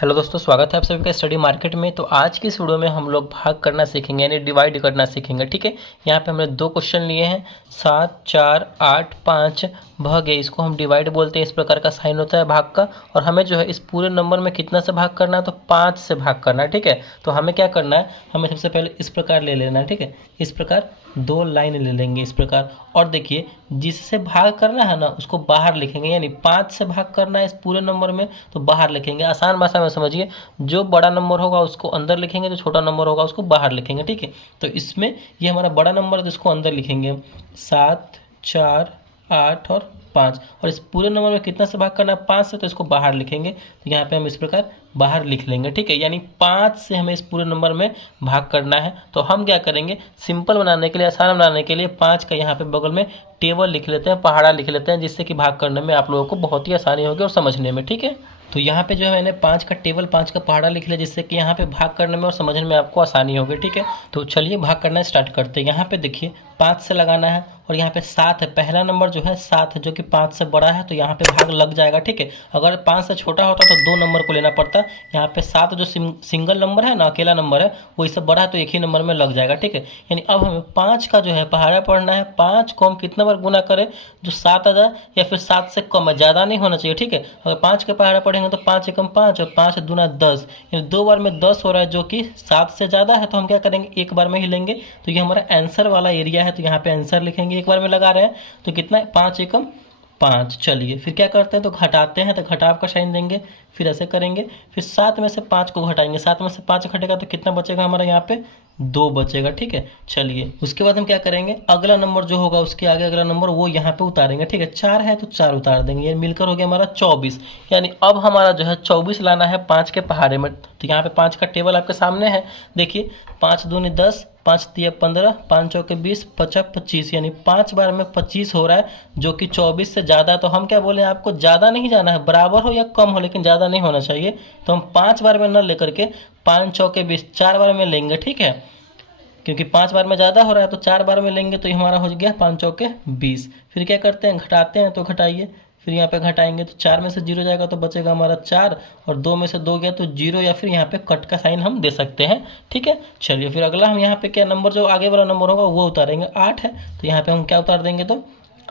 Hello दोस्तों, स्वागत है आप सभी का स्टडी मार्केट में। तो आज की इस वीडियो में हम लोग भाग करना सीखेंगे, यानी डिवाइड करना सीखेंगे। ठीक है, यहाँ पे हमने दो क्वेश्चन लिए हैं, 7, 4, 8, 5 भाग है। इसको हम डिवाइड बोलते हैं। इस प्रकार का साइन होता है भाग का। और हमें जो है इस पूरे नंबर में कितना से भाग करना है, तो 5 से भाग करना है। ठीक है, तो हमें क्या करना है, हमें सबसे पहले इस प्रकार ले लेना है। ठीक है, इस प्रकार दो लाइन ले लेंगे इस प्रकार। और देखिए, जिससे भाग करना है ना उसको बाहर लिखेंगे, यानी 5 से भाग करना है इस पूरे नंबर में तो बाहर लिखेंगे। आसान भाषा में समझिए, जो बड़ा नंबर होगा उसको अंदर लिखेंगे, जो छोटा नंबर होगा उसको बाहर लिखेंगे। ठीक है, तो इसमें ये हमारा बड़ा नंबर है तो इसको अंदर लिखेंगे 7, 4, 8 और 5। और इस पूरे नंबर में कितना से भाग करना है, 5 से, तो इसको बाहर लिखेंगे। तो यहाँ पे हम इस प्रकार बाहर लिख लेंगे। ठीक है, यानी 5 से हमें इस पूरे नंबर में भाग करना है। तो हम क्या करेंगे, सिंपल बनाने के लिए, आसान बनाने के लिए 5 का यहाँ पे बगल में टेबल लिख लेते हैं, पहाड़ा लिख लेते हैं, जिससे कि भाग करने में आप लोगों को बहुत ही आसानी होगी और समझने में। ठीक है, तो यहाँ पे जो है मैंने 5 का टेबल, 5 का पहाड़ा लिख लिया, जिससे कि यहाँ पे भाग करने में और समझने में आपको आसानी होगी। ठीक है, तो चलिए भाग करना स्टार्ट करते हैं। यहाँ पे देखिए 5 से लगाना है और यहाँ पे 7 है। पहला नंबर जो है 7 है, जो कि 5 से बड़ा है, तो यहाँ पे भाग लग जाएगा। ठीक है, अगर 5 से छोटा होता तो 2 नंबर को लेना पड़ता। यहाँ पे 7 जो सिंगल नंबर है ना, अकेला नंबर है, वो इससे बड़ा है तो एक ही नंबर में लग जाएगा। ठीक है, यानी अब हमें 5 का जो है पहाड़ा पढ़ना है। 5 को हम कितना बार गुना करें, जो 7 आ जाए या फिर 7 से कम है, ज़्यादा नहीं होना चाहिए। ठीक है, अगर 5 के पहाड़ा पढ़ेंगे तो 5 एकम 5 और 5 दूना 10, यानी 2 बार में 10 हो रहा है, जो कि 7 से ज़्यादा है। तो हम क्या करेंगे, एक बार में ही लेंगे। तो ये हमारा आंसर वाला एरिया है, तो यहाँ पे आंसर लिखेंगे। एक बार में लगा रहे हैं तो कितना है, 5 एकम 5। चलिए फिर क्या करते हैं, तो घटाते हैं, तो घटाव का साइन देंगे, फिर ऐसे करेंगे, फिर 7 में से 5 को घटाएंगे। 7 में से 5 घटेगा तो कितना बचेगा हमारा, यहाँ पे 2 बचेगा। ठीक है, चलिए उसके बाद हम क्या करेंगे, अगला नंबर जो होगा उसके आगे अगला नंबर वो यहाँ पे उतारेंगे। ठीक है, 4 है तो 4 उतार देंगे, ये मिलकर हो गया हमारा 24। यानी अब हमारा जो है 24 लाना है 5 के पहाड़े में। तो यहाँ पे 5 का टेबल आपके सामने है, देखिए 5 दूनी 10, 5 तिया 15, 5 चौके 20, 50 25, यानी 5 बार में 25 हो रहा है, जो कि 24 से ज़्यादा। तो हम क्या बोले, आपको ज़्यादा नहीं जाना है, बराबर हो या कम हो, लेकिन ज़्यादा नहीं होना चाहिए। तो हम 5 बार में न लेकर के 5 चौके 20 4 बार में लेंगे। ठीक है, क्योंकि 5 बार में ज़्यादा हो रहा है तो 4 बार में लेंगे, तो ये हमारा हो गया 5 चौके 20। फिर क्या करते हैं, घटाते हैं, तो घटाइए, फिर यहाँ पे घटाएंगे तो 4 में से 0 जाएगा तो बचेगा हमारा 4, और 2 में से 2 गया तो 0, या फिर यहाँ पे कट का साइन हम दे सकते हैं। ठीक है, चलिए फिर अगला हम यहाँ पे क्या नंबर, जो आगे वाला नंबर होगा वो उतारेंगे। 8 है तो यहाँ पे हम क्या उतार देंगे, तो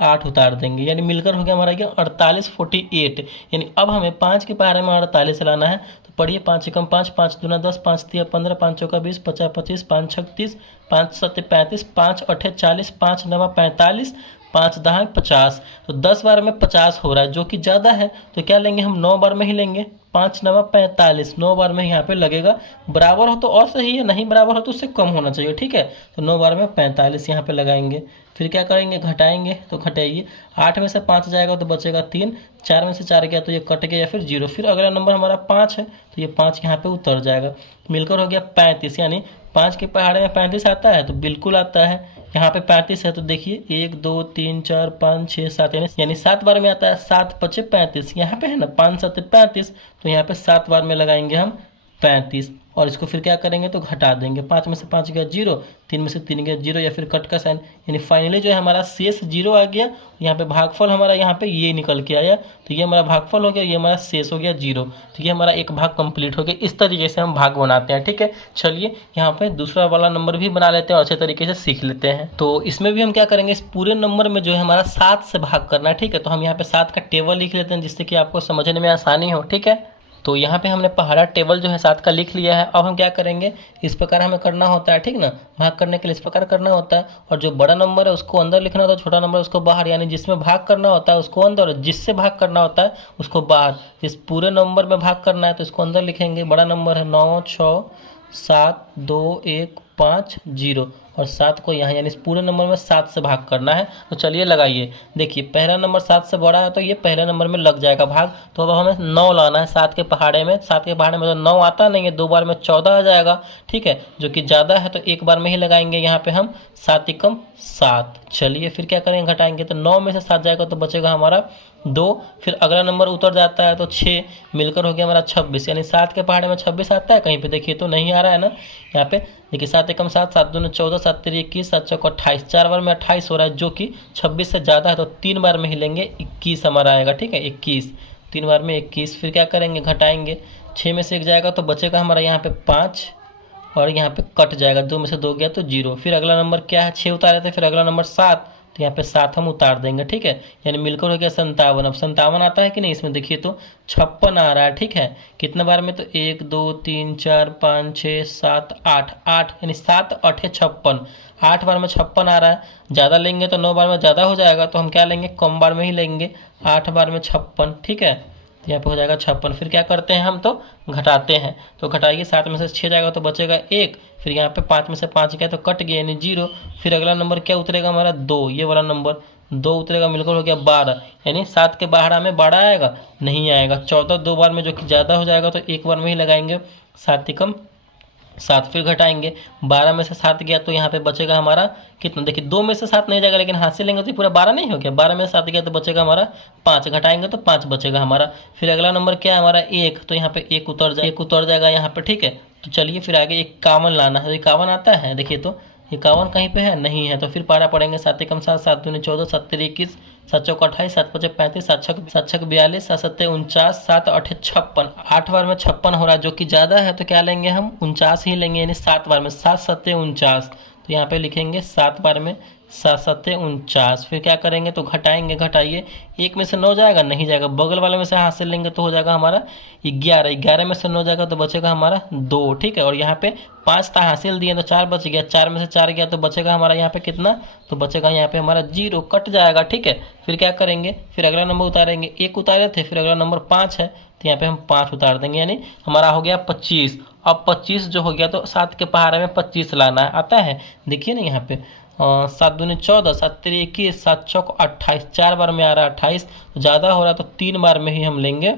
8 उतार देंगे, यानी मिलकर हो गया हमारा क्या 48 48। यानी अब हमें 5 के पहाड़े में 48 लाना है। तो पढ़िए, 5 एकम 5, 5 दूना 10, 5 तिया 15, 5 चौका 20, 50 25, 5 छक 30, 5 सत्ते 35, 5 अठे 40, 5 नवा 45, 5 दहा 50। तो 10 बार में 50 हो रहा है, जो कि ज़्यादा है। तो क्या लेंगे हम, 9 बार में ही लेंगे। 5 नवा 45, 9 बार में यहाँ पे लगेगा। बराबर हो तो और सही है, नहीं बराबर हो तो उससे कम होना चाहिए। ठीक है, तो 9 बार में 45 यहाँ पे लगाएंगे। फिर क्या करेंगे, घटाएंगे, तो घटाइए, 8 में से 5 जाएगा तो बचेगा 3, 4 में से 4 गया तो ये कट गया, या फिर 0। फिर अगला नंबर हमारा 5 है तो ये 5 यहाँ पे उतर जाएगा, मिलकर हो गया 35। यानी 5 के पहाड़े में 35 आता है, तो बिल्कुल आता है। यहाँ पे 35 है तो देखिए 1 2 3 4 5 6 7, यानी 7 बार में आता है। 7 पचे 35, यहाँ पे है ना 5 7 35, तो यहाँ पे 7 बार में लगाएंगे हम 35। और इसको फिर क्या करेंगे, तो घटा देंगे। 5 में से 5 गया 0, 3 में से 3 गया 0, या फिर कट का साइन, यानी फाइनली जो है हमारा शेष 0 आ गया। यहाँ पे भागफल हमारा यहाँ पे ये निकल के आया, तो ये हमारा भागफल हो गया, ये हमारा शेष हो गया 0। तो ये हमारा एक भाग कंप्लीट हो गया। इस तरीके से हम भाग बनाते हैं। ठीक है, चलिए यहाँ पे दूसरा वाला नंबर भी बना लेते हैं और अच्छे तरीके से सीख लेते हैं। तो इसमें भी हम क्या करेंगे, इस पूरे नंबर में जो है हमारा 7 से भाग करना है। ठीक है, तो हम यहाँ पे 7 का टेबल लिख लेते हैं, जिससे कि आपको समझने में आसानी हो। ठीक है, तो यहाँ पे हमने पहाड़ा टेबल जो है 7 का लिख लिया है। अब हम क्या करेंगे, इस प्रकार हमें करना होता है। ठीक ना, भाग करने के लिए इस प्रकार करना होता है, और जो बड़ा नंबर है उसको अंदर लिखना होता है, छोटा नंबर उसको बाहर। यानी जिसमें भाग करना होता है उसको अंदर, और जिससे भाग करना होता है उसको बाहर। जिस पूरे नंबर में भाग करना है तो इसको अंदर लिखेंगे। बड़ा नंबर है 9 6 7 2 1 5 0, और 7 को यहाँ, यानी इस पूरे नंबर में 7 से भाग करना है। तो चलिए लगाइए, देखिए पहला नंबर 7 से बड़ा है तो ये पहले नंबर में लग जाएगा भाग। तो अब हमें 9 लाना है 7 के पहाड़े में। 7 के पहाड़े में तो 9 आता नहीं है, 2 बार में 14 आ जाएगा। ठीक है, जो कि ज़्यादा है तो एक बार में ही लगाएंगे यहाँ पे हम 7 एकम 7। चलिए फिर क्या करेंगे, घटाएंगे, तो 9 में से 7 जाएगा तो बचेगा हमारा 2। फिर अगला नंबर उतर जाता है तो 6, मिलकर हो गया हमारा 26। यानी 7 के पहाड़े में 26 आता है कहीं पे, देखिए तो नहीं आ रहा है ना। यहाँ पे देखिए 7 एकम 7, 7 दूनी 14, 7 तिरी 21, 7 चौका 28, 4 बार में 28 हो रहा है, जो कि 26 से ज़्यादा है। तो 3 बार में ही लेंगे, 21 हमारा आएगा। ठीक है, 21, 3 बार में 21। फिर क्या करेंगे, घटाएंगे, 6 में से 1 जाएगा तो बचेगा हमारा यहाँ पे 5 और यहाँ पे कट जाएगा, 2 में से 2 गया तो 0। फिर अगला नंबर क्या है, 6 उतारे थे, फिर अगला नंबर 7, तो यहाँ पे 7 हम उतार देंगे, ठीक है। यानी मिलकर हो गया 57। अब 57 आता है कि नहीं, इसमें देखिए तो 56 आ रहा है, ठीक है। कितने बार में, तो 1 2 3 4 5 6 7 8, 8 यानी 7 8 56, 8 बार में 56 आ रहा है। ज़्यादा लेंगे तो 9 बार में ज़्यादा हो जाएगा, तो हम क्या लेंगे, कम बार में ही लेंगे, 8 बार में 56, ठीक है। तो यहाँ पे हो जाएगा 56। फिर क्या करते हैं हम, तो घटाते हैं, तो घटाइए, 7 में से 6 जाएगा तो बचेगा 1, फिर यहाँ पे 5 में से 5 गया तो कट गया यानी 0। फिर अगला नंबर क्या उतरेगा हमारा, 2, ये वाला नंबर 2 उतरेगा, मिलकर हो गया 12, यानी 7 के बाहर में 12 आएगा, नहीं आएगा। 14 2 बार में जो कि ज़्यादा हो जाएगा तो 1 बार में ही लगाएंगे, 7 एकम 7। फिर घटाएंगे, 12 में से 7 गया तो यहाँ पे बचेगा हमारा कितना, देखिए 2 में से 7 नहीं जाएगा, लेकिन हाथ से लेंगे तो पूरा 12 नहीं हो गया, 12 में से 7 गया तो बचेगा हमारा 5, घटाएंगे तो 5 बचेगा हमारा। फिर अगला नंबर क्या है हमारा, 1, तो यहाँ पे 1 उतर जाएगा यहाँ पे, ठीक है। तो चलिए फिर आगे 51 लाना है, 51 आता है, देखिए तो 51 कहीं पे है, नहीं है, तो फिर पारा पड़ेंगे, 7 एकम 7, 7 दूनी 14, 7 तिरी 21, 7 चौक 28, 7 पचे 35, 7 छक 42, 7 सत्ते 49, 7 8 56, 8 बार में 56 हो रहा है, जो कि ज़्यादा है, तो क्या लेंगे हम, 49 ही लेंगे, यानी 7 बार में 7 सत्ते 49, तो यहाँ पे लिखेंगे 7 बार में 7 सत्ते 49। फिर क्या करेंगे, तो घटाएंगे, घटाइए, 1 में से 9 जाएगा, नहीं जाएगा, बगल वाले में से हाथ से लेंगे तो हो जाएगा हमारा 11, 11 में से 9 जाएगा तो बचेगा हमारा 2, ठीक है। और यहाँ पे 5 था हासिल दिए तो 4 बच गया, 4 में से 4 गया तो बचेगा हमारा यहाँ पे कितना, तो बचेगा यहाँ पे हमारा 0, कट जाएगा, ठीक है। फिर क्या करेंगे, फिर अगला नंबर उतारेंगे, 1 उतारे थे, फिर अगला नंबर 5 है, तो यहाँ पे हम 5 उतार देंगे, यानी हमारा हो गया 25। अब 25 जो हो गया तो 7 के पहाड़े में 25 लाना है, आता है, देखिए ना यहाँ पे 7 दूनी 14, 7 तिरी 21, 7 चौक 28, 4 बार में आ रहा है 28, ज़्यादा हो रहा है तो 3 बार में ही हम लेंगे,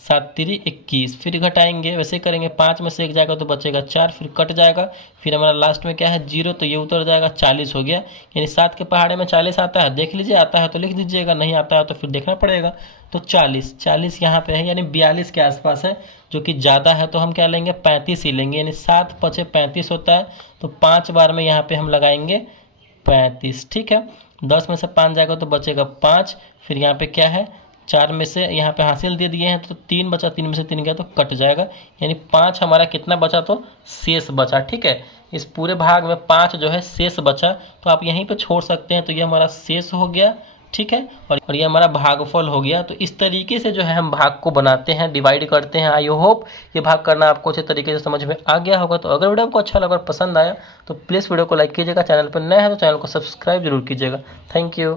7 तिरी 21। फिर घटाएंगे, वैसे ही करेंगे, 5 में से 1 जाएगा तो बचेगा 4, फिर कट जाएगा, फिर हमारा लास्ट में क्या है 0, तो ये उतर जाएगा, 40 हो गया, यानी 7 के पहाड़े में 40 आता है, देख लीजिए, आता है तो लिख दीजिएगा, नहीं आता है तो फिर देखना पड़ेगा। तो 40 यहाँ पे है, यानी 42 के आसपास है, जो कि ज़्यादा है, तो हम क्या लेंगे, 35 ही लेंगे, यानी 7 पचे 35 होता है, तो 5 बार में यहाँ पे हम लगाएंगे 35, ठीक है। 10 में से 5 जाएगा तो बचेगा 5, फिर यहाँ पे क्या है, 4 में से यहाँ पे हासिल दे दिए हैं तो 3 बचा, 3 में से 3 गया तो कट जाएगा, यानी 5 हमारा कितना बचा, तो शेष बचा, ठीक है। इस पूरे भाग में 5 जो है शेष बचा, तो आप यहीं पे छोड़ सकते हैं, तो ये हमारा शेष हो गया, ठीक है। और ये हमारा भागफल हो गया। तो इस तरीके से जो है हम भाग को बनाते हैं, डिवाइड करते हैं। आई होप ये भाग करना आपको अच्छे तरीके से समझ में आ गया होगा। तो अगर वीडियो आपको अच्छा लगा और पसंद आया तो प्लीज़ वीडियो को लाइक कीजिएगा, चैनल पर नए हैं तो चैनल को सब्सक्राइब जरूर कीजिएगा। Thank you.